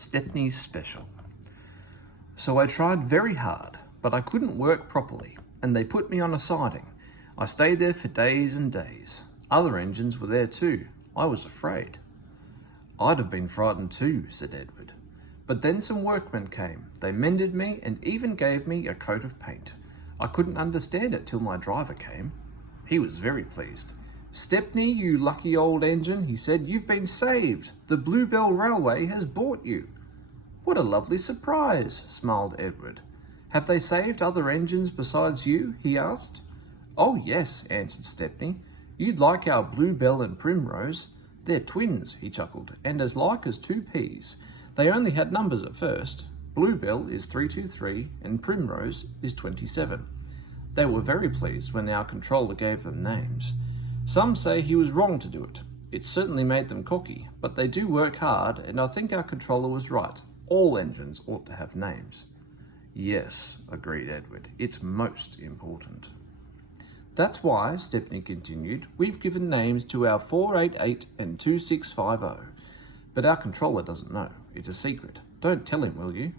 Stepney's special. So I tried very hard, but I couldn't work properly, and they put me on a siding. I stayed there for days and days. Other engines were there too. I was afraid. I'd have been frightened too, said Edward. But then some workmen came. They mended me and even gave me a coat of paint. I couldn't understand it till my driver came. He was very pleased. Stepney, you lucky old engine, he said, you've been saved. The Bluebell Railway has bought you. What a lovely surprise, smiled Edward. Have they saved other engines besides you? He asked. Oh yes, answered Stepney. You'd like our Bluebell and Primrose. They're twins, he chuckled, and as like as two peas. They only had numbers at first. Bluebell is 323 and Primrose is 27. They were very pleased when our controller gave them names. Some say he was wrong to do it. It certainly made them cocky, but they do work hard, and I think our controller was right. All engines ought to have names. Yes, agreed Edward. It's most important. That's why, Stepney continued, we've given names to our 488 and 2650. But our controller doesn't know. It's a secret. Don't tell him, will you?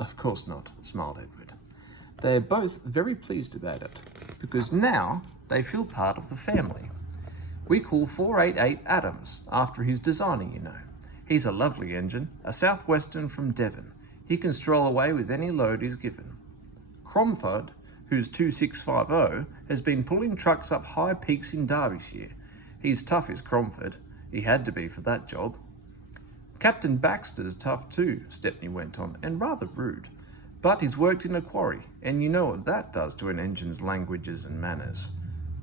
Of course not, smiled Edward. They are both very pleased about it, because now they feel part of the family. We call 488 Adams, after his designer, you know. He's a lovely engine, a southwestern from Devon. He can stroll away with any load he's given. Cromford, whose 2650, has been pulling trucks up high peaks in Derbyshire. He's tough as Cromford. He had to be for that job. Captain Baxter's tough too, Stepney went on, and rather rude. But he's worked in a quarry, and you know what that does to an engine's languages and manners.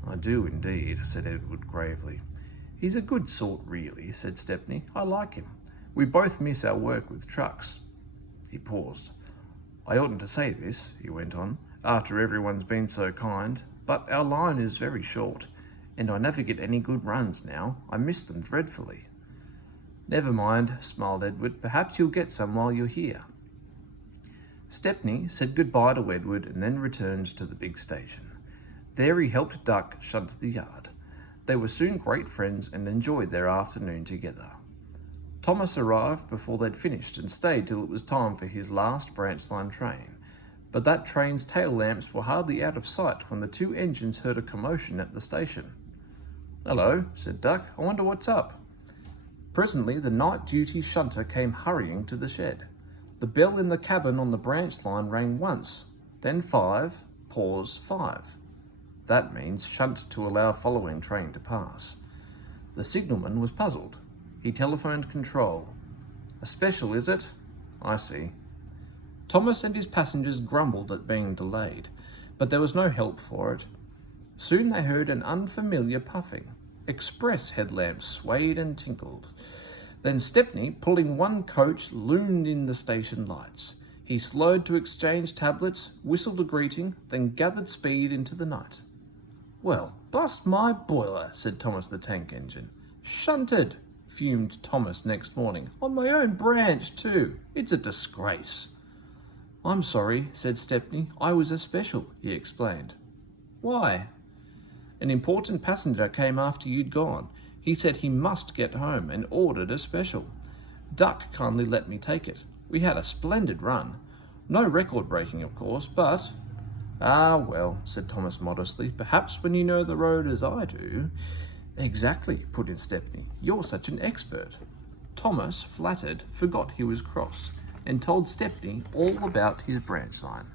I do indeed, said Edward gravely. He's a good sort really, said Stepney. I like him. We both miss our work with trucks. He paused. I oughtn't to say this, he went on, after everyone's been so kind, but our line is very short, and I never get any good runs now. I miss them dreadfully. Never mind, smiled Edward. Perhaps you'll get some while you're here. Stepney said goodbye to Edward and then returned to the big station. There he helped Duck shunt the yard. They were soon great friends and enjoyed their afternoon together. Thomas arrived before they'd finished and stayed till it was time for his last branch line train. But that train's tail lamps were hardly out of sight when the two engines heard a commotion at the station. Hello, said Duck. I wonder what's up. Presently the night duty shunter came hurrying to the shed. The bell in the cabin on the branch line rang once, then 5, pause 5. That means shunt to allow following train to pass. The signalman was puzzled. He telephoned control. A special, is it? I see. Thomas and his passengers grumbled at being delayed, but there was no help for it. Soon they heard an unfamiliar puffing. Express headlamps swayed and tinkled. Then Stepney, pulling one coach, loomed in the station lights. He slowed to exchange tablets, whistled a greeting, then gathered speed into the night. Well, bust my boiler, said Thomas the tank engine. Shunted, fumed Thomas next morning. On my own branch, too. It's a disgrace. I'm sorry, said Stepney. I was a special, he explained. Why? An important passenger came after you'd gone. He said he must get home and ordered a special. Duck kindly let me take it. We had a splendid run. No record breaking, of course, but... Ah, well, said Thomas modestly, perhaps when you know the road as I do. Exactly, put in Stepney. You're such an expert. Thomas, flattered, forgot he was cross, and told Stepney all about his branch line.